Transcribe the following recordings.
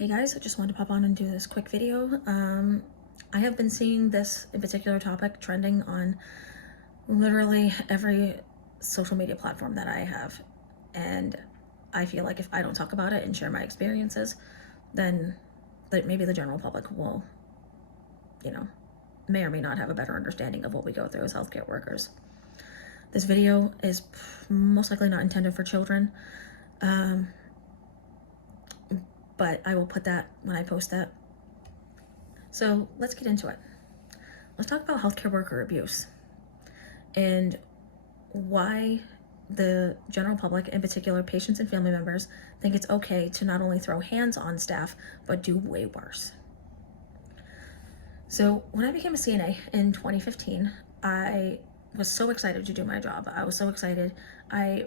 Hey guys, I just wanted to pop on and do this quick video. I have been seeing this in particular topic trending on literally every social media platform that I have. And I feel like if I don't talk about it and share my experiences, then maybe the general public will, you know, may or may not have a better understanding of what we go through as healthcare workers. This video is most likely not intended for children. But I will put that when I post that. So let's get into it. Let's talk about healthcare worker abuse and why the general public, in particular patients and family members, think it's okay to not only throw hands on staff, but do way worse. So when I became a CNA in 2015, I was so excited to do my job. I was so excited. I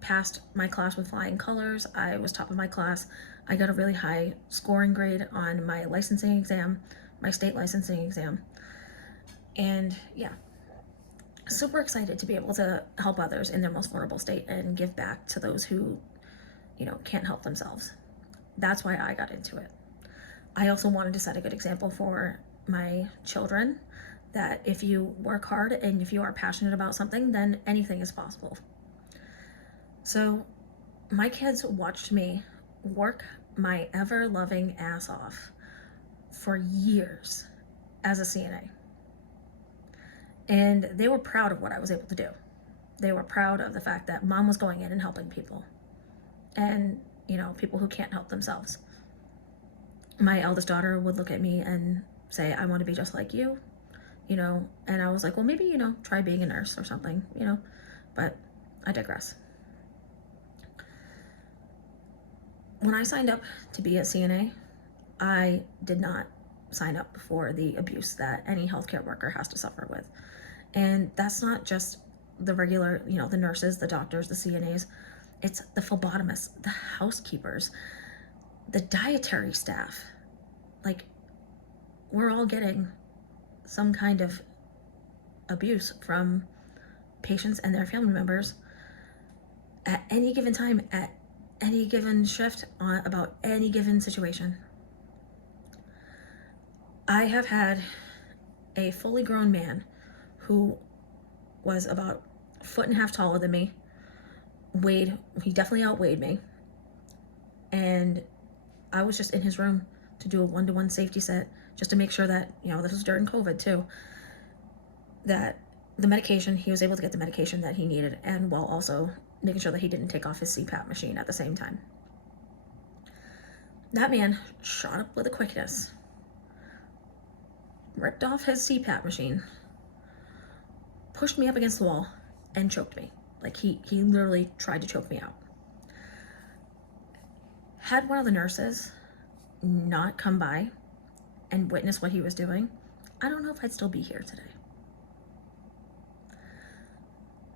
passed my class with flying colors. I was top of my class. I got a really high scoring grade on my licensing exam, my state licensing exam. And yeah, super excited to be able to help others in their most vulnerable state and give back to those who, can't help themselves. That's why I got into it. I also wanted to set a good example for my children that if you work hard and if you are passionate about something, then anything is possible. So my kids watched me work my ever-loving ass off for years as a CNA. And they were proud of what I was able to do. They were proud of the fact that mom was going in and helping people. And, people who can't help themselves. My eldest daughter would look at me and say, I want to be just like you, and I was like, well, maybe, try being a nurse or something, but I digress. When I signed up to be a CNA, I did not sign up for the abuse that any healthcare worker has to suffer with. And that's not just the regular, the nurses, the doctors, the CNAs. It's the phlebotomists, the housekeepers, the dietary staff. Like, we're all getting some kind of abuse from patients and their family members at any given time, at any given shift, on about any given situation. I have had a fully grown man who was about a foot and a half taller than me, he definitely outweighed me, and I was just in his room to do a one-to-one safety set just to make sure that, this was during COVID too, that the medication, he was able to get the medication that he needed, and while also making sure that he didn't take off his CPAP machine at the same time. That man shot up with a quickness, ripped off his CPAP machine, pushed me up against the wall, and choked me. Like, he literally tried to choke me out. Had one of the nurses not come by and witness what he was doing, I don't know if I'd still be here today.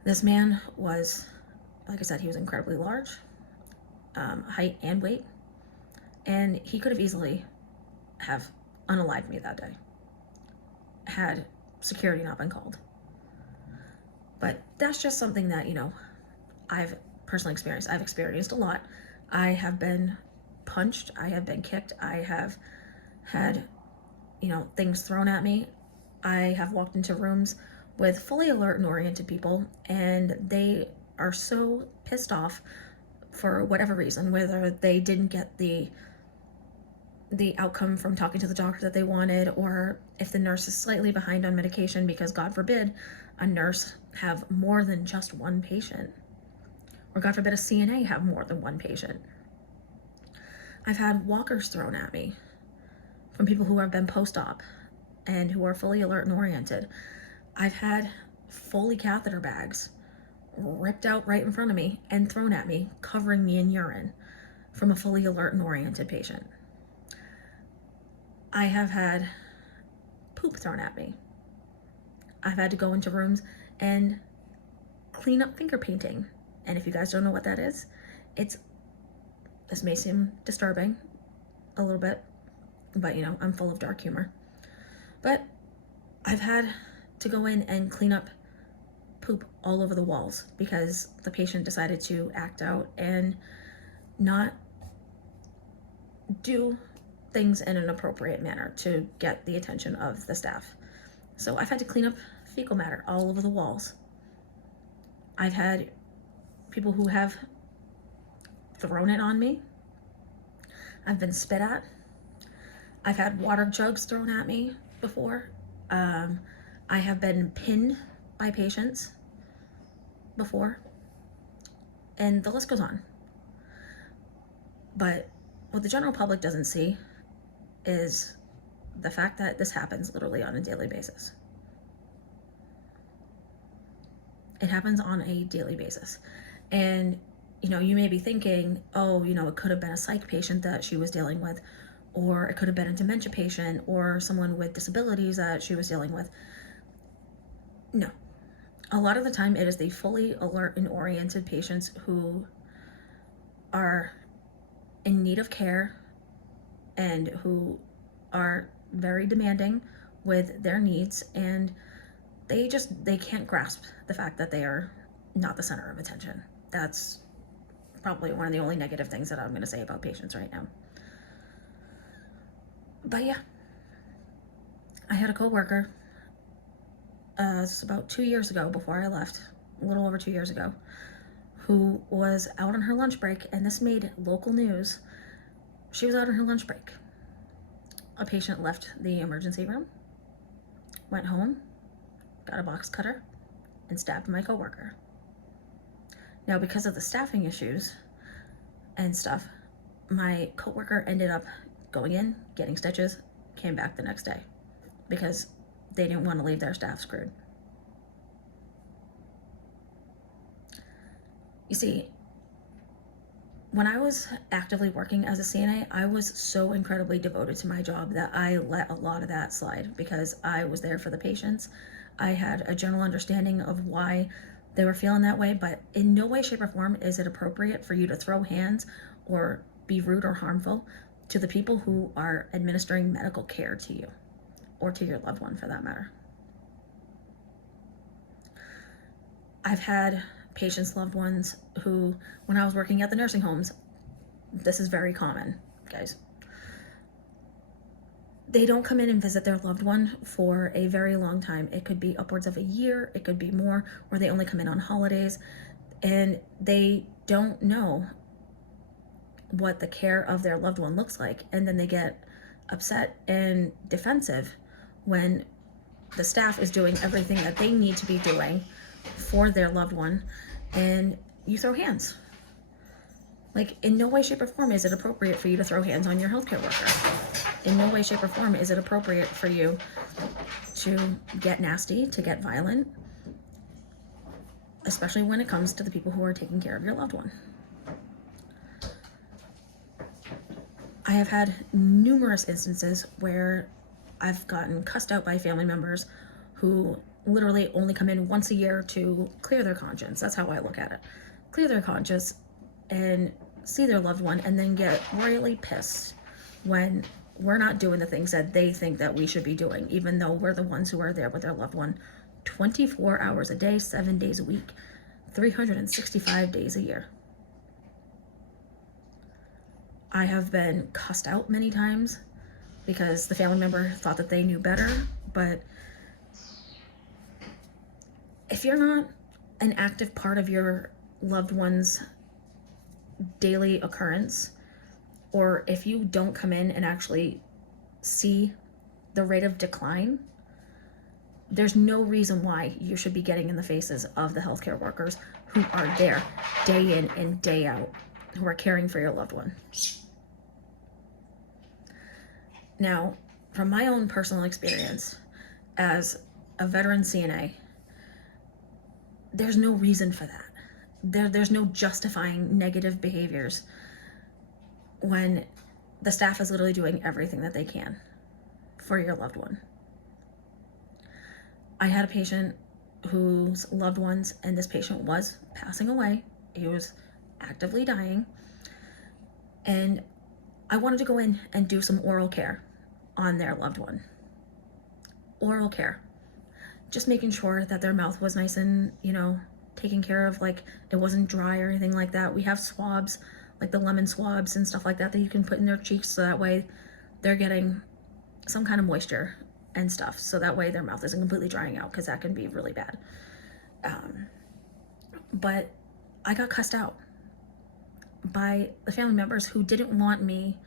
This man was, like I said, he was incredibly large, height and weight, and he could have easily have unalived me that day had security not been called. But that's just something that, I've personally experienced. I've experienced a lot. I have been punched. I have been kicked. I have had, things thrown at me. I have walked into rooms with fully alert and oriented people, and they are so pissed off for whatever reason, whether they didn't get the outcome from talking to the doctor that they wanted, or if the nurse is slightly behind on medication, because God forbid a nurse have more than just one patient, or God forbid a CNA have more than one patient. I've had walkers thrown at me from people who have been post-op and who are fully alert and oriented. I've had Foley catheter bags ripped out right in front of me and thrown at me, covering me in urine, from a fully alert and oriented patient. I have had poop thrown at me. I've had to go into rooms and clean up finger painting. And if you guys don't know what that is, this may seem disturbing a little bit, but I'm full of dark humor. But I've had to go in and clean up poop all over the walls because the patient decided to act out and not do things in an appropriate manner to get the attention of the staff. So I've had to clean up fecal matter all over the walls. I've had people who have thrown it on me. I've been spit at. I've had water jugs thrown at me before. I have been pinned by patients before. And the list goes on. But what the general public doesn't see is the fact that this happens literally on a daily basis. It happens on a daily basis. And, you may be thinking, oh, it could have been a psych patient that she was dealing with, or it could have been a dementia patient or someone with disabilities that she was dealing with. No. A lot of the time it is the fully alert and oriented patients who are in need of care and who are very demanding with their needs, and they can't grasp the fact that they are not the center of attention. That's probably one of the only negative things that I'm going to say about patients right now. But yeah, I had a coworker, it's about 2 years ago before I left, a little over 2 years ago, who was out on her lunch break, and this made local news. She was out on her lunch break. A patient left the emergency room, went home, got a box cutter, and stabbed my coworker. Now, because of the staffing issues and stuff, my coworker ended up going in, getting stitches, came back the next day because they didn't want to leave their staff screwed. You see, when I was actively working as a CNA, I was so incredibly devoted to my job that I let a lot of that slide because I was there for the patients. I had a general understanding of why they were feeling that way, but in no way, shape, or form is it appropriate for you to throw hands or be rude or harmful to the people who are administering medical care to you or to your loved one for that matter. I've had patients' loved ones who, when I was working at the nursing homes, this is very common, guys. They don't come in and visit their loved one for a very long time. It could be upwards of a year, it could be more, or they only come in on holidays, and they don't know what the care of their loved one looks like, and then they get upset and defensive when the staff is doing everything that they need to be doing for their loved one, and you throw hands. Like, in no way, shape, or form is it appropriate for you to throw hands on your healthcare worker. In no way, shape, or form is it appropriate for you to get nasty, to get violent, especially when it comes to the people who are taking care of your loved one. I have had numerous instances where I've gotten cussed out by family members who literally only come in once a year to clear their conscience. That's how I look at it. Clear their conscience and see their loved one, and then get royally pissed when we're not doing the things that they think that we should be doing, even though we're the ones who are there with their loved one 24 hours a day, 7 days a week, 365 days a year. I have been cussed out many times because the family member thought that they knew better, but if you're not an active part of your loved one's daily occurrence, or if you don't come in and actually see the rate of decline, there's no reason why you should be getting in the faces of the healthcare workers who are there day in and day out, who are caring for your loved one. Now, from my own personal experience as a veteran CNA, there's no reason for that. There's no justifying negative behaviors when the staff is literally doing everything that they can for your loved one. I had a patient whose loved ones, and this patient was passing away. He was actively dying. And I wanted to go in and do some oral care on their loved one. Oral care. Just making sure that their mouth was nice and, taken care of, like it wasn't dry or anything like that. We have swabs like the lemon swabs and stuff like that you can put in their cheeks, so that way they're getting some kind of moisture and stuff, so that way their mouth isn't completely drying out, because that can be really bad. But I got cussed out by the family members who didn't want me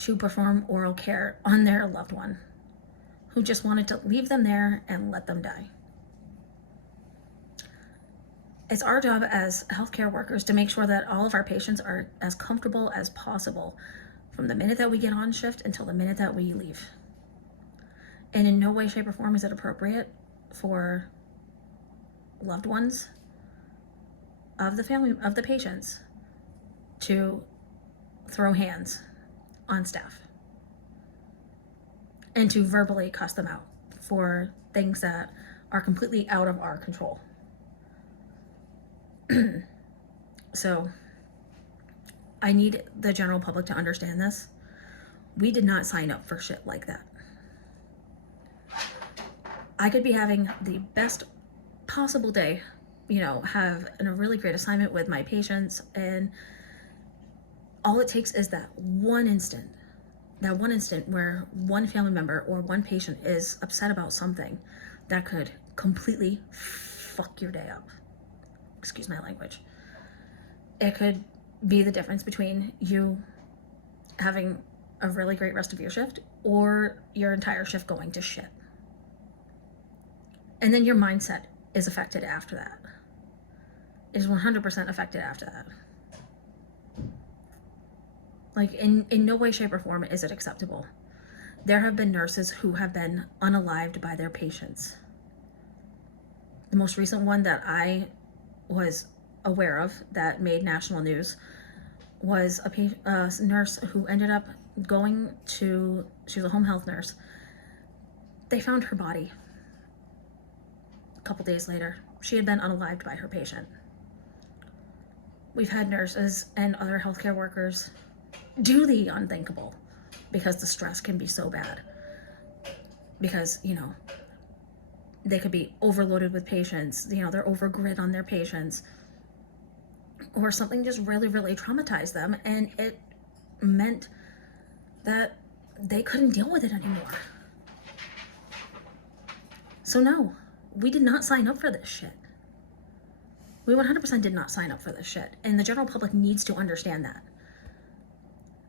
to perform oral care on their loved one, who just wanted to leave them there and let them die. It's our job as healthcare workers to make sure that all of our patients are as comfortable as possible from the minute that we get on shift until the minute that we leave. And in no way, shape, or form is it appropriate for loved ones of the family, of the patients, to throw hands on staff and to verbally cuss them out for things that are completely out of our control. So I need the general public to understand this. We did not sign up for shit like that. I could be having the best possible day, have a really great assignment with my patients, and all it takes is that one instant where one family member or one patient is upset about something that could completely fuck your day up. Excuse my language. It could be the difference between you having a really great rest of your shift or your entire shift going to shit. And then your mindset is affected after that. It is 100% affected after that. Like, in no way, shape, or form is it acceptable. There have been nurses who have been unalived by their patients. The most recent one that I was aware of that made national news was a nurse who ended up she was a home health nurse. They found her body a couple days later. She had been unalived by her patient. We've had nurses and other healthcare workers do the unthinkable because the stress can be so bad. Because, they could be overloaded with patients, they're overgrid on their patients, or something just really, really traumatized them, and it meant that they couldn't deal with it anymore. So no, we did not sign up for this shit. We 100% did not sign up for this shit, and the general public needs to understand that.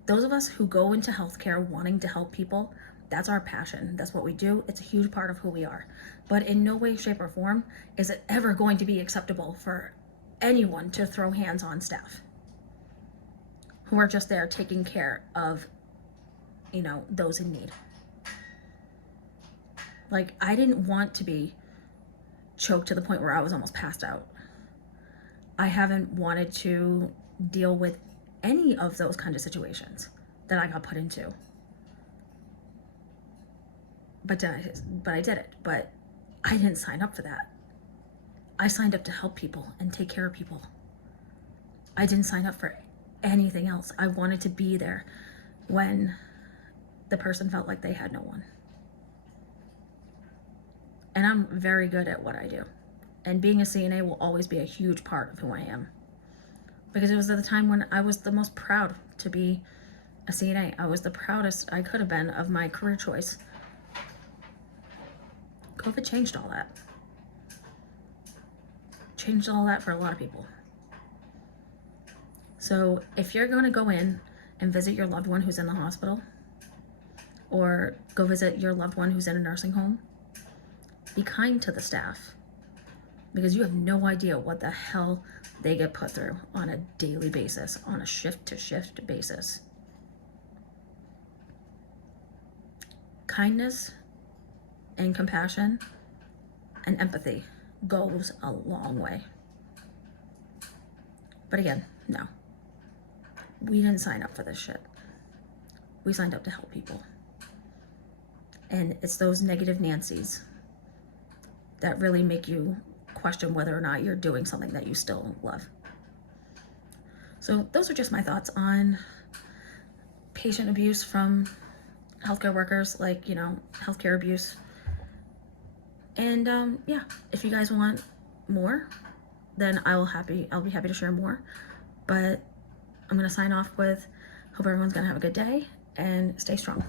Those of us who go into healthcare wanting to help people, that's our passion. That's what we do. It's a huge part of who we are. But in no way, shape, or form is it ever going to be acceptable for anyone to throw hands on staff who are just there taking care of, those in need. Like, I didn't want to be choked to the point where I was almost passed out. I haven't wanted to deal with any of those kind of situations that I got put into. But I did it. But I didn't sign up for that. I signed up to help people and take care of people. I didn't sign up for anything else. I wanted to be there when the person felt like they had no one. And I'm very good at what I do. And being a CNA will always be a huge part of who I am. Because it was at the time when I was the most proud to be a CNA. I was the proudest I could have been of my career choice. COVID changed all that. Changed all that for a lot of people. So if you're going to go in and visit your loved one who's in the hospital, or go visit your loved one who's in a nursing home, be kind to the staff, because you have no idea what the hell they get put through on a daily basis, on a shift-to-shift basis. Kindness and compassion and empathy goes a long way. But again, no. We didn't sign up for this shit. We signed up to help people. And it's those negative Nancys that really make you question whether or not you're doing something that you still love. So those are just my thoughts on patient abuse from healthcare workers, like, healthcare abuse. And yeah, if you guys want more, then I'll be happy to share more. But I'm going to sign off with, hope everyone's going to have a good day and stay strong.